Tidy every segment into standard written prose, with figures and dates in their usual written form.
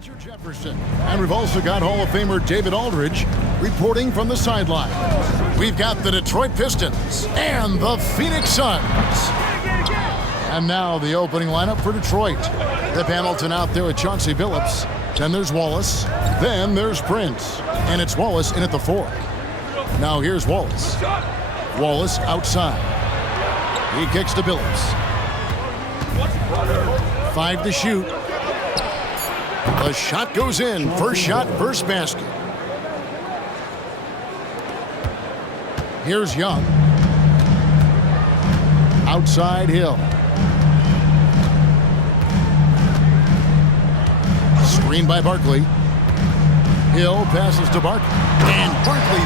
Jefferson. And we've also got Hall of Famer David Aldridge reporting from the sideline. We've got the Detroit Pistons and the Phoenix Suns. And now the opening lineup for Detroit. Rip Hamilton out there with Chauncey Billups. Then there's Wallace. Then there's Prince. And it's Wallace in at the 4. Now here's Wallace. Wallace outside. He kicks to Billups. 5 to shoot. The shot goes in. First shot, first basket. Here's Young. Outside Hill. Screen by Barkley. Hill passes to Barkley. And Barkley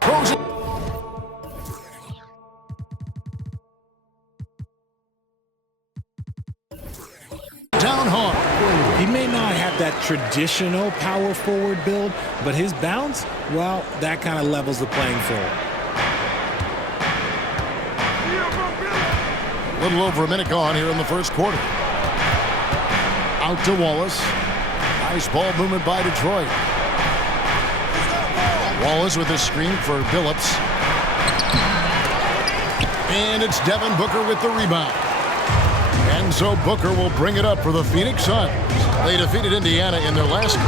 throws it. Down hard. He may not have that traditional power forward build, but his bounce, well, that kind of levels the playing field. A little over a minute gone here in the first quarter. Out to Wallace. Nice ball movement by Detroit. Wallace with a screen for Billups. And it's Devin Booker with the rebound. And so Booker will bring it up for the Phoenix Suns. They defeated Indiana in their last game.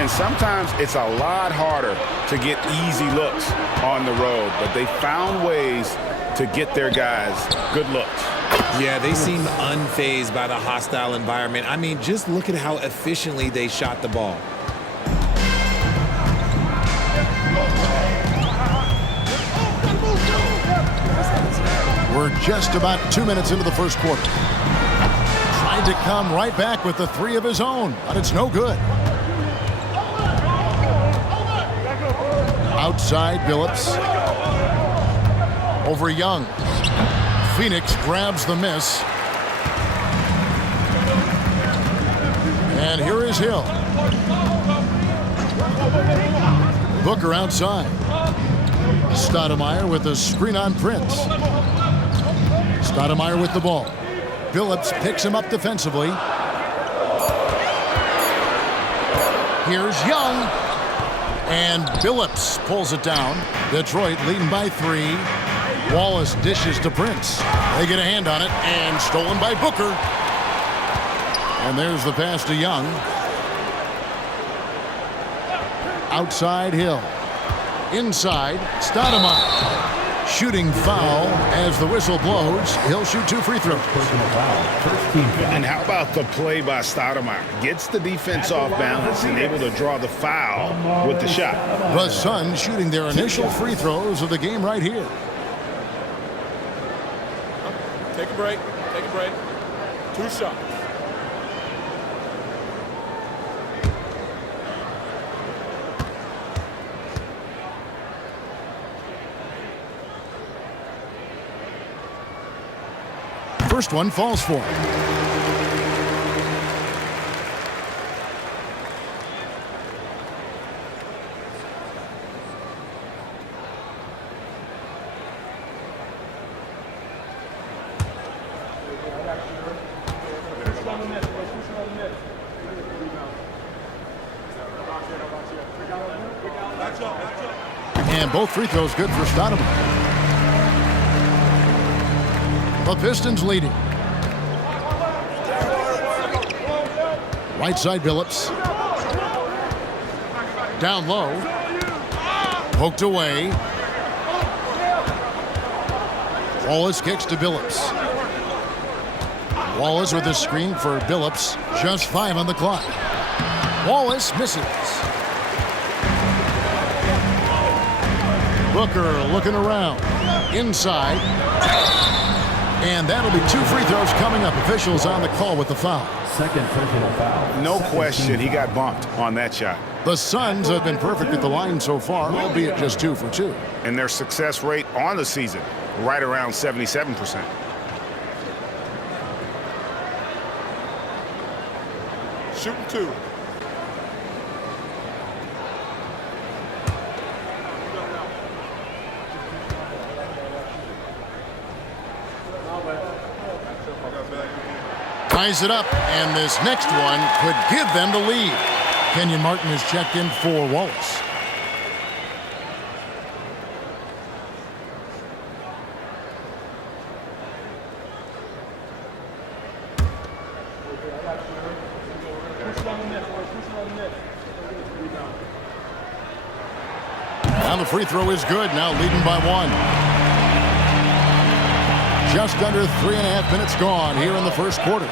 And sometimes it's a lot harder to get easy looks on the road, but they found ways to get their guys good looks. Yeah, they seem unfazed by the hostile environment. I mean, just look at how efficiently they shot the ball. We're just about 2 minutes into the first quarter. Tried to come right back with the 3 of his own, but it's no good. Outside Billups. Over Young. Phoenix grabs the miss. And here is Hill. Booker outside. Stoudemire with a screen on Prince. Stoudemire with the ball. Billups picks him up defensively. Here's Young. And Billups pulls it down. Detroit leading by 3. Wallace dishes to Prince. They get a hand on it, and stolen by Booker. And there's the pass to Young. Outside Hill. Inside, Stoudemire. Shooting foul as the whistle blows. He'll shoot 2 free throws. And how about the play by Stoudemire? Gets the defense off balance and able to draw the foul with the shot. The Suns shooting their initial free throws of the game right here. Take a break. Take a break. 2 shots. First one falls for him. And both free throws good for Stoudemire. The Pistons leading. Right side Billups. Down low. Poked away. Wallace kicks to Billups. Wallace with a screen for Billups. Just 5 on the clock. Wallace misses. Booker looking around. Inside. And that'll be 2 free throws coming up. Officials on the call with the foul. Second personal foul. No question, he got bumped on that shot. The Suns have been perfect at the line so far, albeit just 2 for 2. And their success rate on the season, right around 77%. Shooting 2. ties it up, and this next one could give them the lead. Kenyon Martin is checked in for Wallace. Now the free throw is good, now leading by 1. Just under 3.5 minutes gone here in the first quarter.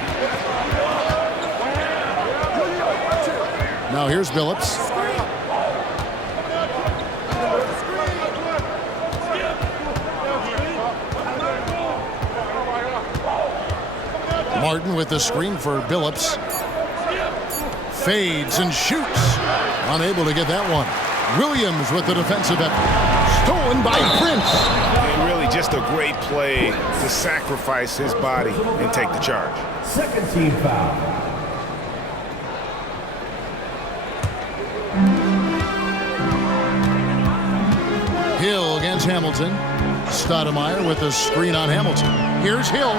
Now here's Billups. Martin with the screen for Billups. Fades and shoots. Unable to get that one. Williams with the defensive effort. Stolen by Prince. And really just a great play to sacrifice his body and take the charge. Second team foul. Hill against Hamilton. Stoudemire with the screen on Hamilton. Here's Hill.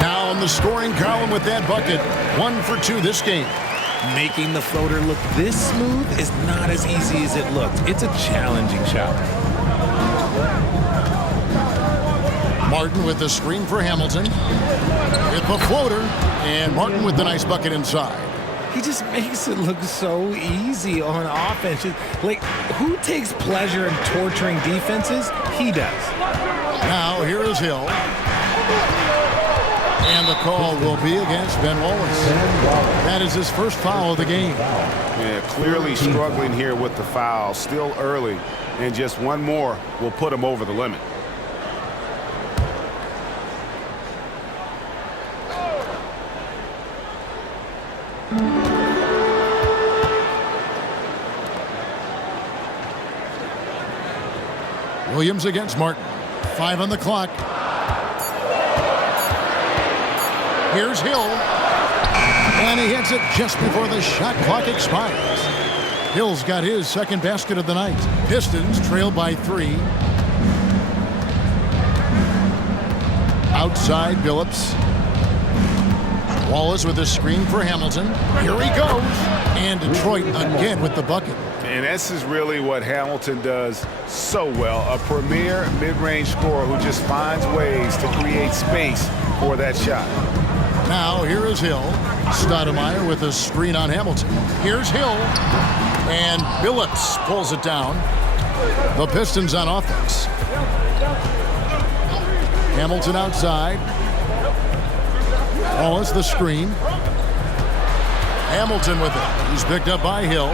Now in the scoring column with that bucket. 1 for 2 this game. Making the floater look this smooth is not as easy as it looked. It's a challenging shot. Martin with the screen for Hamilton. With the floater. And Martin with the nice bucket inside. He just makes it look so easy on offense. Like, who takes pleasure in torturing defenses? He does. Now here is Hill. And the call will be against Ben Wallace. That is his first foul of the game. Yeah, clearly struggling here with the foul. Still early. And just one more will put him over the limit. Williams against Martin. 5 on the clock. Here's Hill. And he hits it just before the shot clock expires. Hill's got his second basket of the night. Pistons trail by 3. Outside Billups. Wallace with a screen for Hamilton. Here he goes. And Detroit again with the bucket. And this is really what Hamilton does so well. A premier mid-range scorer who just finds ways to create space for that shot. Now here is Hill. Stoudemire with a screen on Hamilton. Here's Hill. And Billups pulls it down. The Pistons on offense. Hamilton outside. Wallace the screen. Hamilton with it. He's picked up by Hill.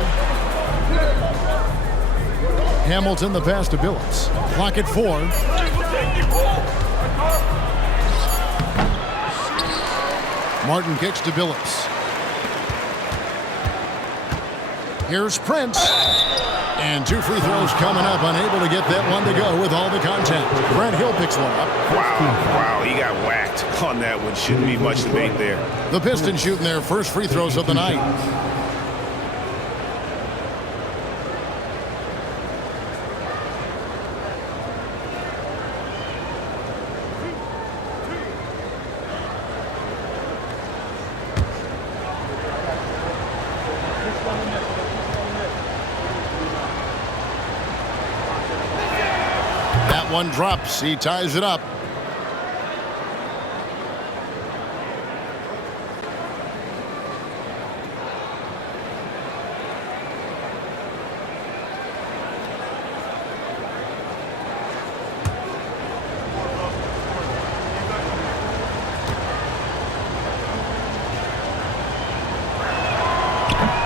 Hamilton the pass to Billups. Clock at 4. Martin kicks to Billups. Here's Prince. And 2 free throws coming up. Unable to get that one to go with all the contact. Grant Hill picks one up. Wow, he got whacked on that one. Shouldn't be much debate there. The Pistons shooting their first free throws of the night. One drops. He ties it up.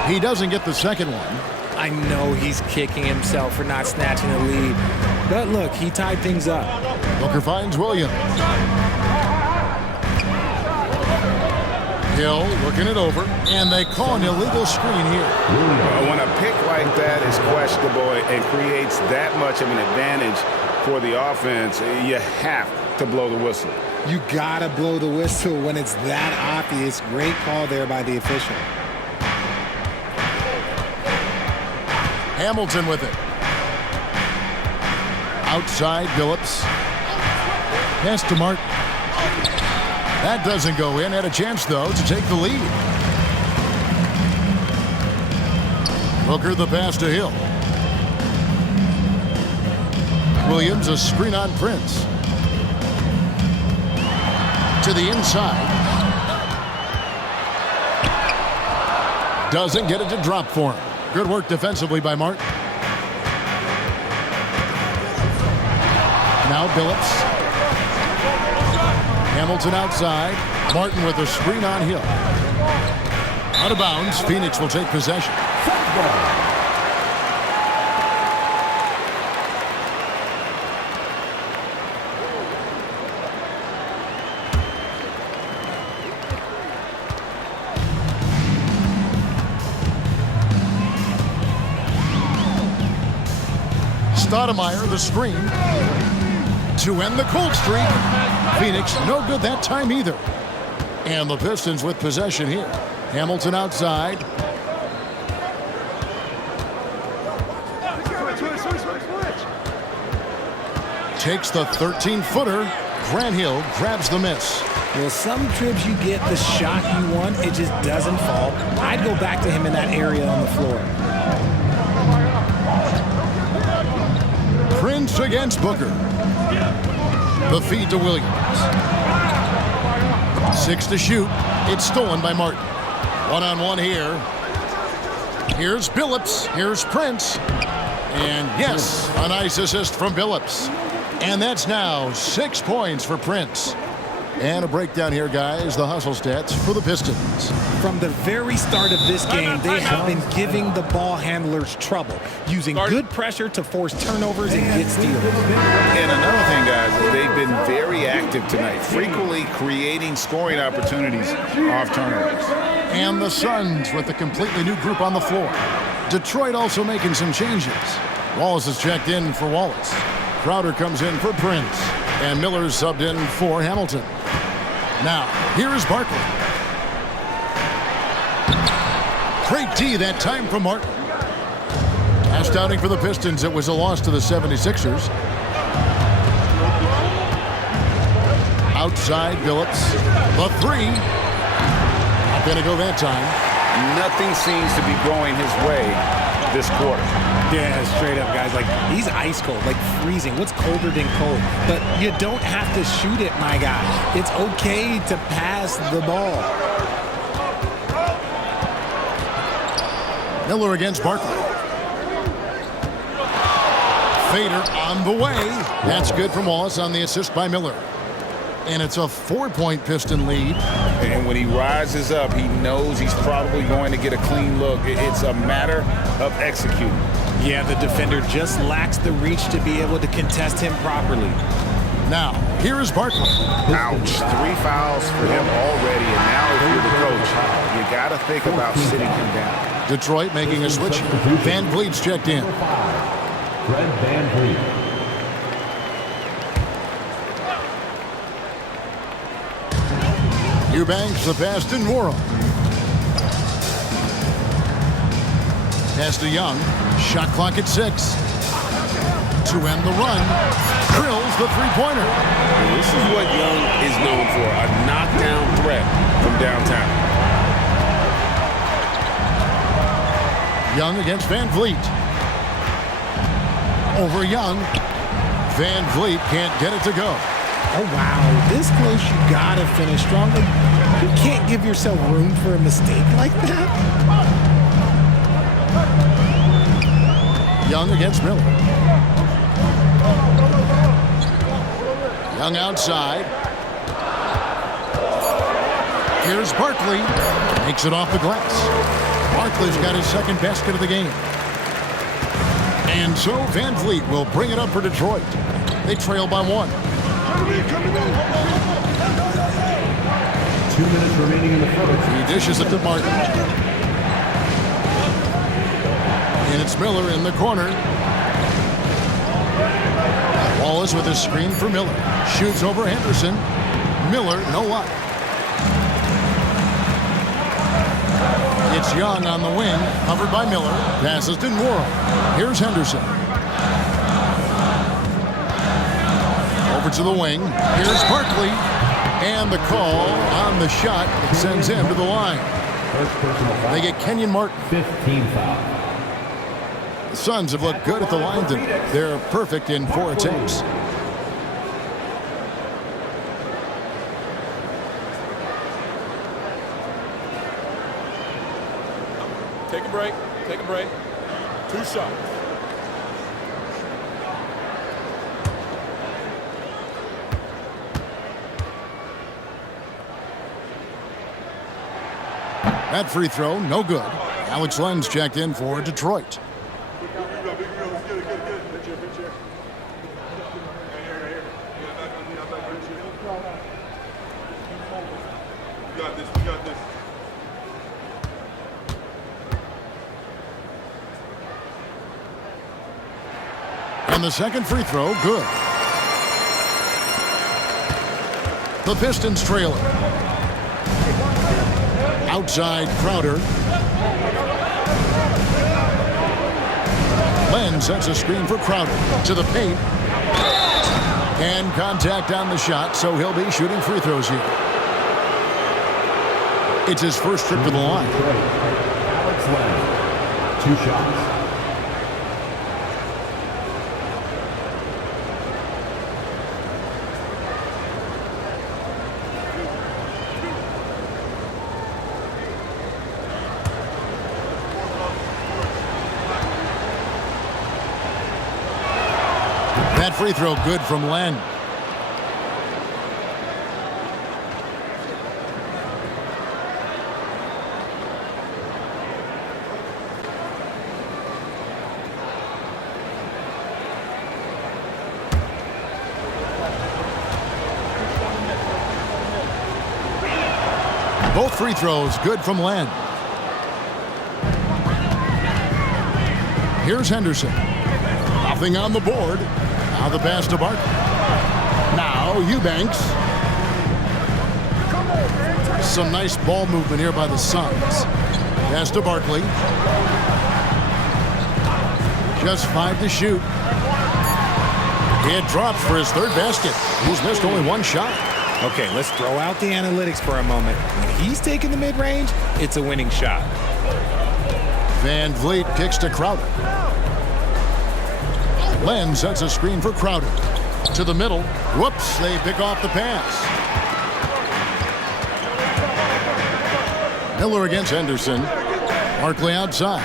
He doesn't get the second one. I know he's kicking himself for not snatching the lead. But look, he tied things up. Booker finds Williams. Hill looking it over, and they call an illegal screen here. When a pick like that is questionable and creates that much of an advantage for the offense, you have to blow the whistle. You gotta blow the whistle when it's that obvious. Great call there by the official. Hamilton with it. Outside Billups. Pass to Martin. That doesn't go in. Had a chance, though, to take the lead. Booker the pass to Hill. Williams a screen on Prince. To the inside. Doesn't get it to drop for him. Good work defensively by Martin. Now Billups. Hamilton outside. Martin with a screen on Hill. Out of bounds. Phoenix will take possession. Stoudemire the screen to end the cold streak. Phoenix no good that time either. And the Pistons with possession here. Hamilton outside. Takes the 13-footer. Grant Hill grabs the miss. Well, some trips you get the shot you want, it just doesn't fall. I'd go back to him in that area on the floor. Prince against Booker. The feed to Williams. 6 to shoot. It's stolen by Martin. One-on-one here. Here's Billups. Here's Prince. And yes, a nice assist from Billups. And that's now 6 points for Prince. And a breakdown here, guys. The hustle stats for the Pistons. From the very start of this game, they have been giving the ball handlers trouble, using good pressure to force turnovers and get steals. And another thing, guys, is they've been very active tonight, frequently creating scoring opportunities off turnovers. And the Suns with a completely new group on the floor. Detroit also making some changes. Wallace is checked in for Wallace. Crowder comes in for Prince. And Miller's subbed in for Hamilton. Now, here is Barkley. Great D that time from Martin. Last outing for the Pistons, it was a loss to the 76ers. Outside, Billups. The three. Not going to go that time. Nothing seems to be going his way this quarter. Yeah, straight up, guys. Like, he's ice cold, like freezing. What's colder than cold? But you don't have to shoot it, my guy. It's okay to pass the ball. Miller against Barkley. Fader on the way. That's good from Wallace on the assist by Miller. And it's a 4-point Piston lead. And when he rises up, he knows he's probably going to get a clean look. It's a matter of executing. Yeah, the defender just lacks the reach to be able to contest him properly. Now, here is Barkley. Ouch. 3 fouls for him already. And now if you're the coach, you got to think about sitting him down. Detroit making a switch. Van Vliet's checked in. Fred Van Vliet. Eubanks the pass to Nwora. Pass to Young. Shot clock at 6. To end the run. Drills the three-pointer. This is what Young is known for, a knockdown threat from downtown. Young against Van Vliet. Over Young. Van Vliet can't get it to go. Oh, wow. This close, you got to finish strong. You can't give yourself room for a mistake like that. Young against Miller. Young outside. Here's Barkley. Makes it off the glass. Barkley's got his second basket of the game. And so Van Vliet will bring it up for Detroit. They trail by 1. 2 minutes remaining in the first. He dishes it to Martin. And it's Miller in the corner. Wallace with a screen for Miller. Shoots over Henderson. Miller, no luck. It's Young on the wing, covered by Miller. Passes to Nwora. Here's Henderson. Over to the wing. Here's Barkley. And the call on the shot sends him to the line. First personal foul. They get Kenyon Martin. 15 foul. The Suns have looked good at the line, and they're perfect in 4 attempts. Take a break. Take a break. 2 shots. That free throw, no good. Alex Len's checked in for Detroit. We got this. And the second free throw, good. The Pistons trail it. Outside Crowder. Len sets a screen for Crowder to the paint. And contact on the shot, so he'll be shooting free throws here. It's his first trip to the line. Alex Len. 2 shots. That free throw good from Len. Both free throws good from Len. Here's Henderson. Nothing on the board. Now the pass to Barkley. Now Eubanks. Some nice ball movement here by the Suns. Pass to Barkley. Just 5 to shoot. It drops for his 3rd basket. He's missed only 1 shot. Okay, let's throw out the analytics for a moment. When he's taking the mid-range, it's a winning shot. Van Vliet kicks to Crowder. Len sets a screen for Crowder. To the middle. Whoops, they pick off the pass. Miller against Henderson. Barkley outside.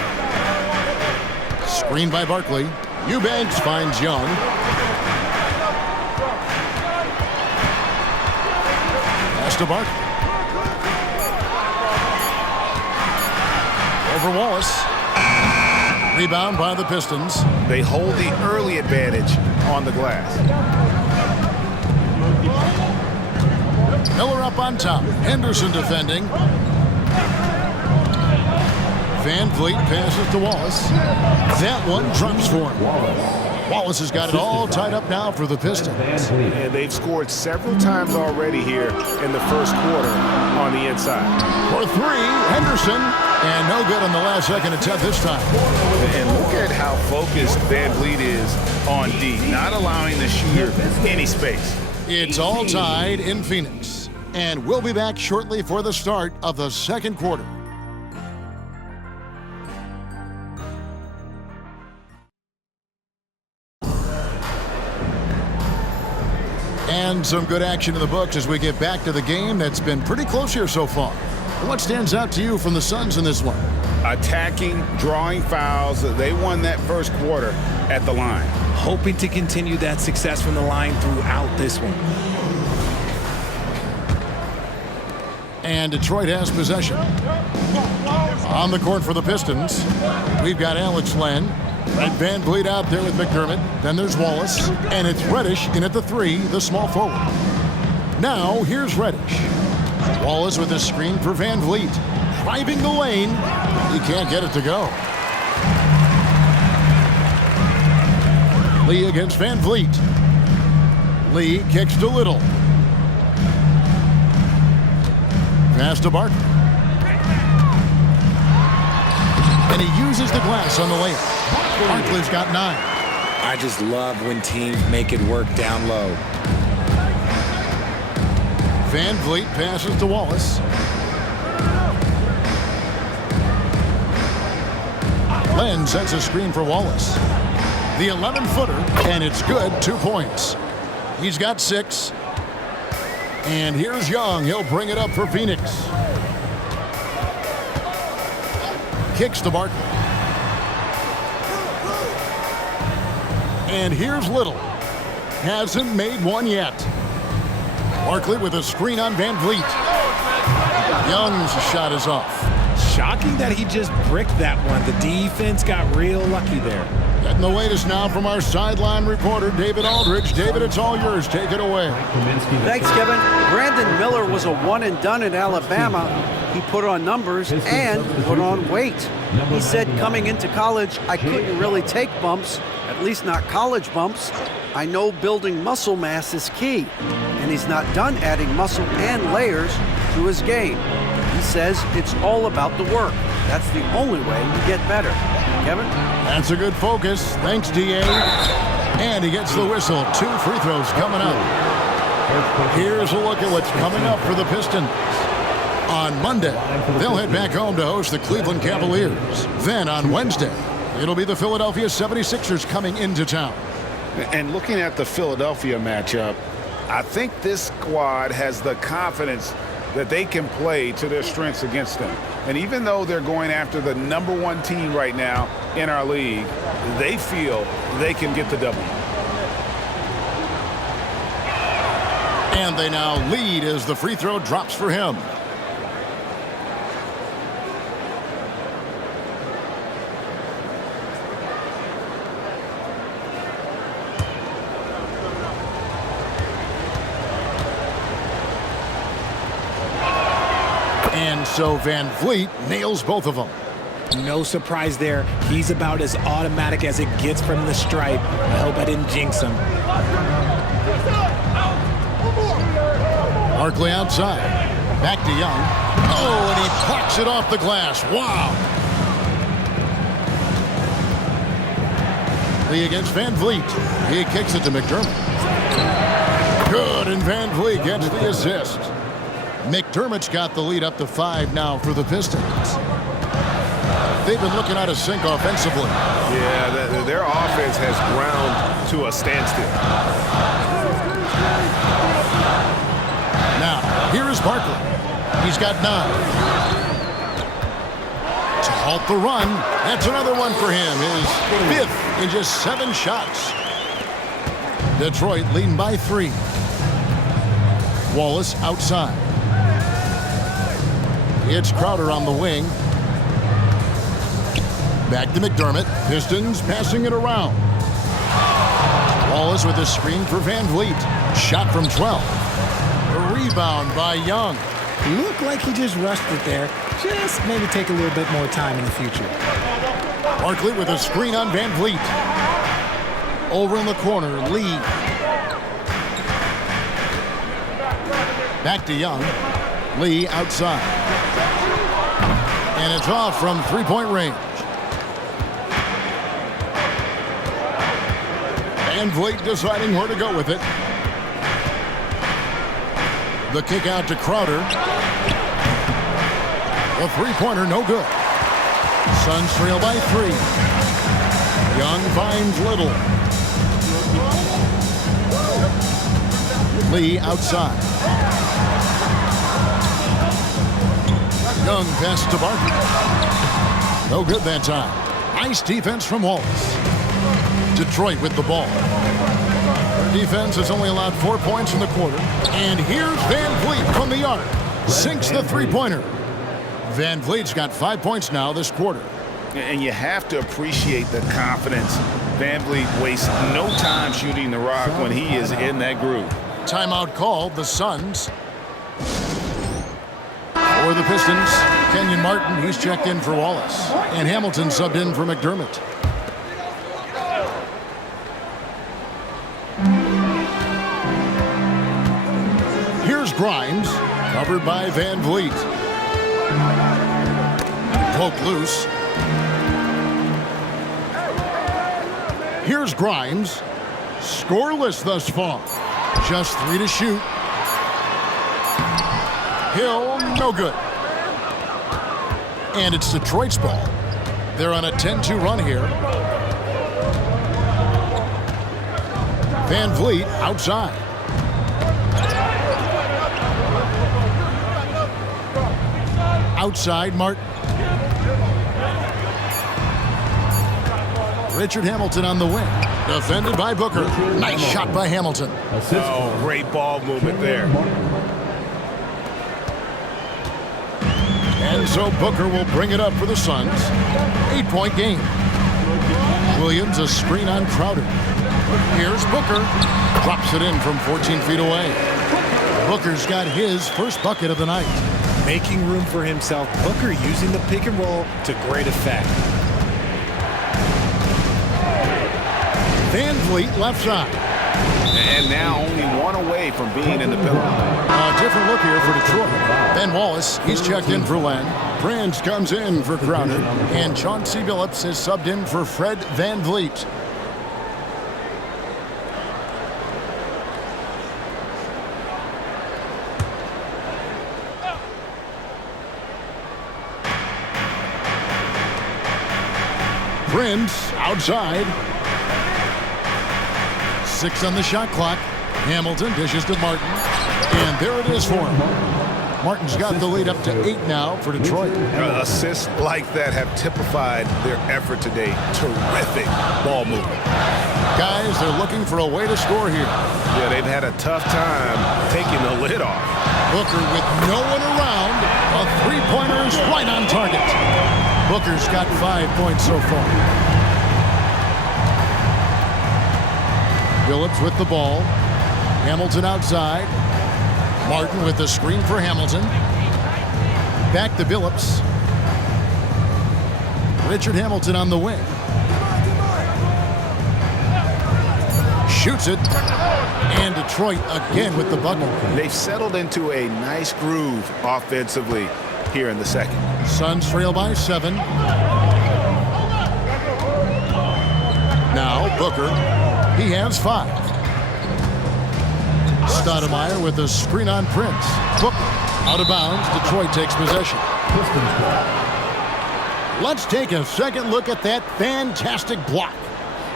Screen by Barkley. Eubanks finds Young. Pass to Barkley. Over Wallace. Rebound by the Pistons. They hold the early advantage on the glass. Miller up on top. Henderson defending. Van Vliet passes to Wallace. That one drops for him. Wallace has got it all tied up now for the Pistons. And they've scored several times already here in the first quarter on the inside. For 3, Henderson. And no good on the last second attempt this time. And look at how focused Van Vliet is on D, not allowing the shooter any space. It's all tied in Phoenix. And we'll be back shortly for the start of the second quarter. And some good action in the books as we get back to the game that's been pretty close here so far. What stands out to you from the Suns in this one? Attacking, drawing fouls. They won that first quarter at the line. Hoping to continue that success from the line throughout this one. And Detroit has possession. On the court for the Pistons, we've got Alex Len. And Van Vliet out there with McDermott. Then there's Wallace. And it's Reddish in at the 3, the small forward. Now, here's Reddish. Wallace with a screen for Van Vliet. Driving the lane. He can't get it to go. Lee against Van Vliet. Lee kicks to Little. Pass to Barkley. And he uses the glass on the layup. Barkley's got 9. I just love when teams make it work down low. Van Vliet passes to Wallace. Len sets a screen for Wallace. The 11-footer, and it's good. 2 points. He's got 6. And here's Young. He'll bring it up for Phoenix. Kicks to Barkley. And here's Little. Hasn't made one yet. Barkley with a screen on Van Vliet. Young's shot is off. Shocking that he just bricked that one. The defense got real lucky there. Getting the latest now from our sideline reporter, David Aldridge. David, it's all yours. Take it away. Thanks, Kevin. Brandon Miller was a one-and-done in Alabama. He put on numbers and put on weight. He said coming into college, I couldn't really take bumps, at least not college bumps. I know building muscle mass is key, and he's not done adding muscle and layers to his game. He says it's all about the work. That's the only way you get better. Kevin? That's a good focus. Thanks, D.A. And he gets the whistle. 2 free throws coming up. Here's a look at what's coming up for the Pistons. On Monday, they'll head back home to host the Cleveland Cavaliers. Then on Wednesday, it'll be the Philadelphia 76ers coming into town. And looking at the Philadelphia matchup, I think this squad has the confidence that they can play to their strengths against them. And even though they're going after the #1 team right now in our league, they feel they can get the W. And they now lead as the free throw drops for him. And so Van Vliet nails both of them. No surprise there. He's about as automatic as it gets from the stripe. I hope I didn't jinx him. Barkley outside. Back to Young. Oh, and he plucks it off the glass. Wow. Lee against Van Vliet. He kicks it to McDermott. Good, and Van Vliet gets the assist. McDermott's got the lead up to 5 now for the Pistons. They've been looking out of sync offensively. Yeah, their offense has ground to a standstill. Now, here is Barkley. He's got 9. To halt the run, that's another one for him. His 5th in just 7 shots. Detroit leading by 3. Wallace outside. It's Crowder on the wing. Back to McDermott. Pistons passing it around. Wallace with a screen for Van Vliet. Shot from 12. A rebound by Young. Looked like he just rushed it there. Just maybe take a little bit more time in the future. Barkley with a screen on Van Vliet. Over in the corner, Lee. Back to Young. Lee outside. And it's off from three-point range. Van Vliet deciding where to go with it. The kick out to Crowder. A three-pointer, no good. Suns trail by 3. Young finds Little. Lee outside. Young pass to Barkley. No good that time. Nice defense from Wallace. Detroit with the ball. Their defense has only allowed 4 points in the quarter. And here's Van Vliet from the arc. Sinks the three-pointer. Van Vliet's got 5 points now this quarter. And you have to appreciate the confidence. Van Vliet wastes no time shooting the rock when he is in that groove. Timeout called, the Suns. For the Pistons, Kenyon Martin, he's checked in for Wallace. And Hamilton subbed in for McDermott. Here's Grimes, covered by Van Vliet. Poke loose. Here's Grimes. Scoreless thus far. Just 3 to shoot. Hill, no good. And it's Detroit's ball. They're on a 10-2 run here. Van Vliet outside. Outside, Martin. Richard Hamilton on the wing. Defended by Booker. Nice shot by Hamilton. Oh, great ball movement there. And so Booker will bring it up for the Suns. 8-point game. Williams a screen on Crowder. Here's Booker. Drops it in from 14 feet away. Booker's got his first bucket of the night. Making room for himself. Booker using the pick and roll to great effect. Van Vliet left side. And now only one away from being in the penalty. A different look here for Detroit. Ben Wallace, he's checked in for Len. Brands comes in for Crowder. And Chauncey Billups is subbed in for Fred Van Vliet. Prince outside. 6 on the shot clock. Hamilton dishes to Martin. And there it is for him. Martin's got the lead up to 8 now for Detroit. Assists like that have typified their effort today. Terrific ball movement. Guys, they're looking for a way to score here. Yeah, they've had a tough time taking the lid off. Booker with no one around. A three-pointer is right on target. Booker's got 5 points so far. Billups with the ball. Hamilton outside. Martin with the screen for Hamilton. Back to Billups. Richard Hamilton on the wing. Shoots it. And Detroit again with the bucket. They've settled into a nice groove offensively here in the second. Suns trail by 7. Now Booker. He has 5. Stoudemire with a screen on Prince. Booker out of bounds. Detroit takes possession. Let's take a second look at that fantastic block.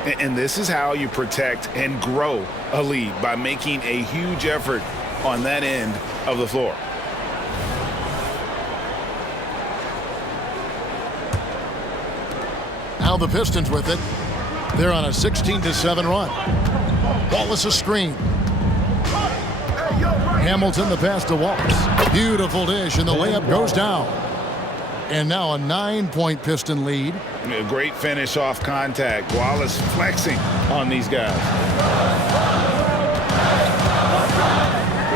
And this is how you protect and grow a lead, by making a huge effort on that end of the floor. Now the Pistons with it. They're on a 16-7 run. Wallace a screen. Hamilton the pass to Wallace. Beautiful dish, and the layup goes down. And now a 9-point Piston lead. A great finish off contact. Wallace flexing on these guys.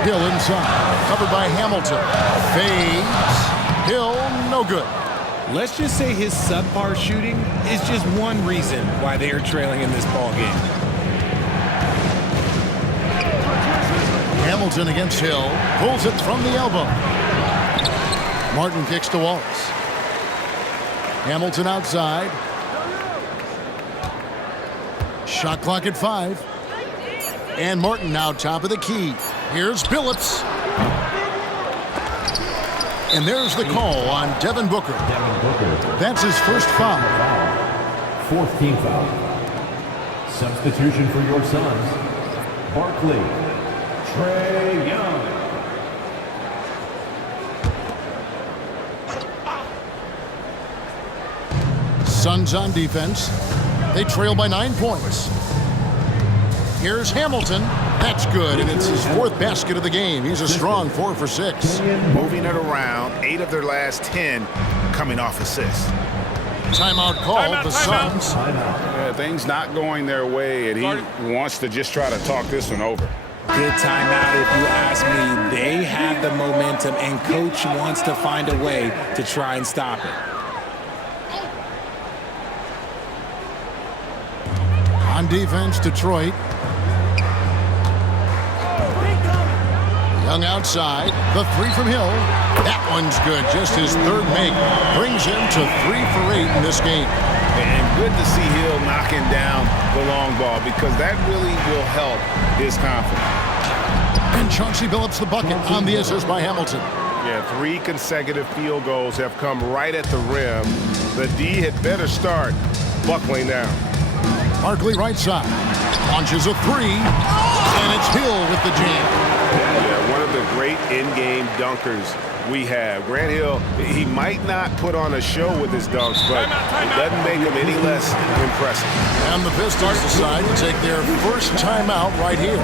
Hill inside. Covered by Hamilton. Fades. Hill, no good. Let's just say his subpar shooting is just one reason why they are trailing in this ball game. Hamilton against Hill. Pulls it from the elbow. Martin kicks to Wallace. Hamilton outside. Shot clock at 5. And Martin now top of the key. Here's Billups. And there's the call on Devin Booker. That's his first foul. 4th team foul. Substitution for your Suns. Barkley. Trae Young. Suns on defense. They trail by 9 points. Here's Hamilton. That's good, and it's his 4th basket of the game. He's a strong 4 for 6. Moving it around, 8 of their last 10 coming off assists. Timeout called. The Suns. Yeah, things not going their way, and he wants to just try to talk this one over. Good timeout if you ask me. They have the momentum, and coach wants to find a way to try and stop it. On defense, Detroit. Young outside. The 3 from Hill. That one's good. Just his 3rd make. Brings him to 3 for 8 in this game. And good to see Hill knocking down the long ball, because that really will help his confidence. And Chauncey Billups the bucket on the assist by Hamilton. Yeah, 3 consecutive field goals have come right at the rim. The D had better start buckling down. Barkley right side. Launches a 3. And it's Hill with the jam. Yeah, one of the great in-game dunkers we have. Grant Hill, he might not put on a show with his dunks, but it doesn't make him any less impressive. And the Pistons decide to take their first timeout right here.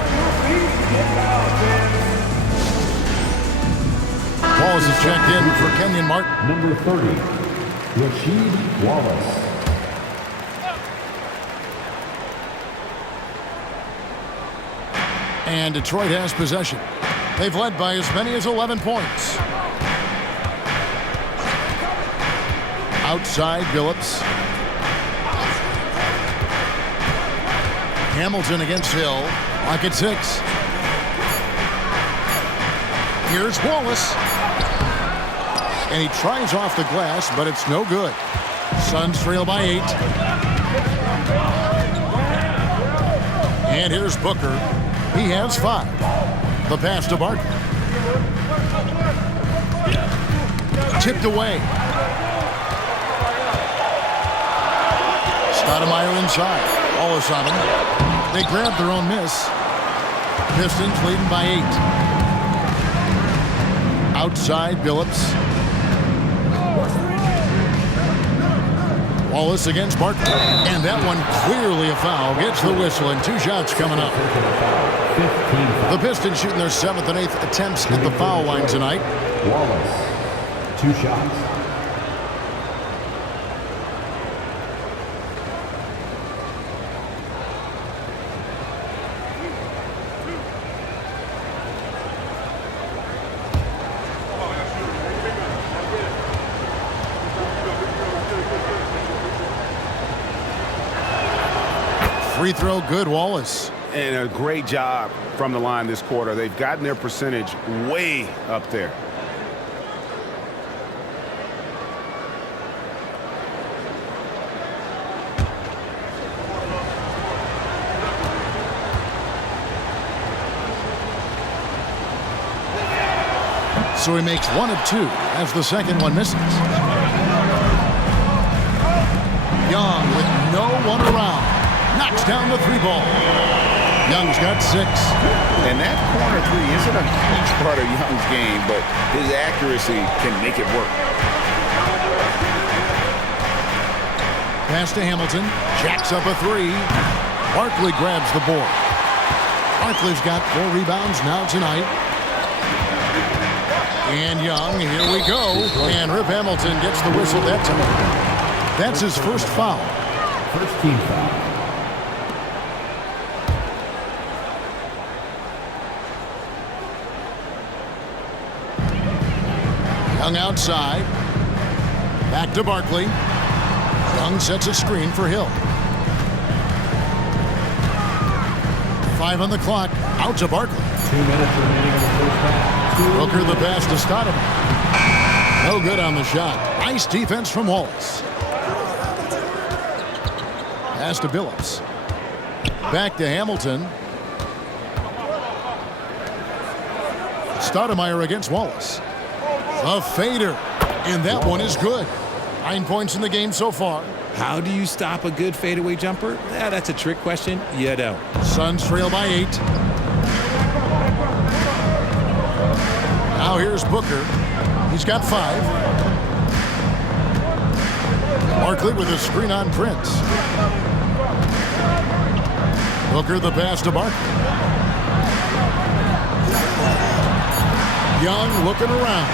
Wallace is checked in for Kenyon Martin. Number 30, Rasheed Wallace. And Detroit has possession. They've led by as many as 11 points. Outside, Billups. Hamilton against Hill. Lock at 6. Here's Wallace. And he tries off the glass, but it's no good. Suns trail by 8. And here's Booker. He has 5. The pass to Barkley. Tipped away. Stoudemire inside. Wallace on him. They grab their own miss. Pistons leading by 8. Outside, Billups. Wallace against Barkley. And that one clearly a foul. Gets the whistle and 2 shots coming up. The Pistons shooting their 7th and 8th attempts at the foul line tonight. Wallace, 2 shots. Free throw good, Wallace. And a great job from the line this quarter. They've gotten their percentage way up there. So he makes 1 of 2 as the second one misses. Young with no one around. Knocks down the 3 ball. Young's got 6. And that corner 3 isn't a huge part of Young's game, but his accuracy can make it work. Pass to Hamilton. Jacks up a 3. Barkley grabs the board. Barkley's got 4 rebounds now tonight. And Young, here we go. And Rip Hamilton gets the whistle that time. That's his first foul. First team foul. Young outside. Back to Barkley. Young sets a screen for Hill. 5 on the clock. Out to Barkley. 2 minutes remaining in the first half. Booker the pass to Stoudemire. No good on the shot. Nice defense from Wallace. Pass to Billups. Back to Hamilton. Stoudemire against Wallace. A fader. And that one is good. 9 points in the game so far. How do you stop a good fadeaway jumper? Yeah, that's a trick question. You don't. Suns trail by 8. Now here's Booker. He's got 5. Barkley with a screen on Prince. Booker the pass to Barkley. Young looking around.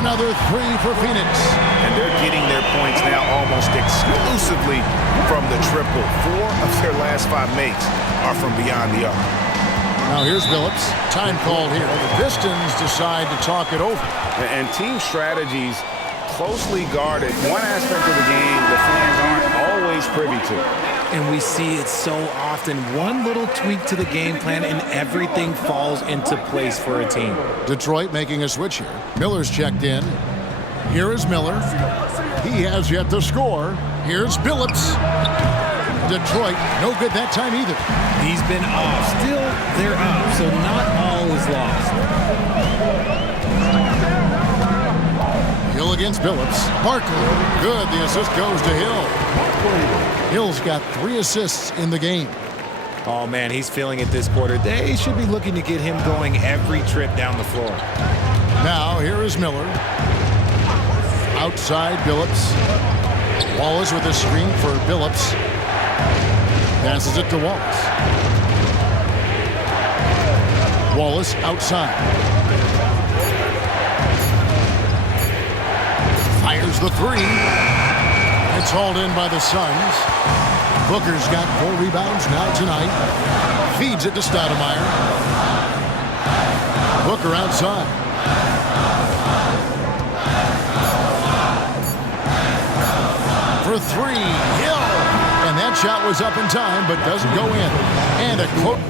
Another 3 for Phoenix. And they're getting their points now almost exclusively from the triple. 4 of their last 5 makes are from beyond the arc. Now here's Billups. Time called here. The Pistons decide to talk it over. And team strategies closely guarded. One aspect of the game the fans aren't always privy to. And we see it so often. One little tweak to the game plan and everything falls into place for a team. Detroit making a switch here. Miller's checked in. Here is Miller. He has yet to score. Here's Billups. Detroit, no good that time either. He's been off. Still, they're up, so not all is lost. Hill against Billups. Barkley. Good. The assist goes to Hill. Hill's got 3 assists in the game. Oh, man, he's feeling it this quarter. They should be looking to get him going every trip down the floor. Now, here is Miller. Outside, Billups. Wallace with a screen for Billups. Passes it to Wallace. Wallace outside. Fires the 3. It's hauled in by the Suns. Booker's got 4 rebounds now tonight. Feeds it to Stoudemire. Booker outside. For 3, Hill. And that shot was up in time, but doesn't go in. And a quote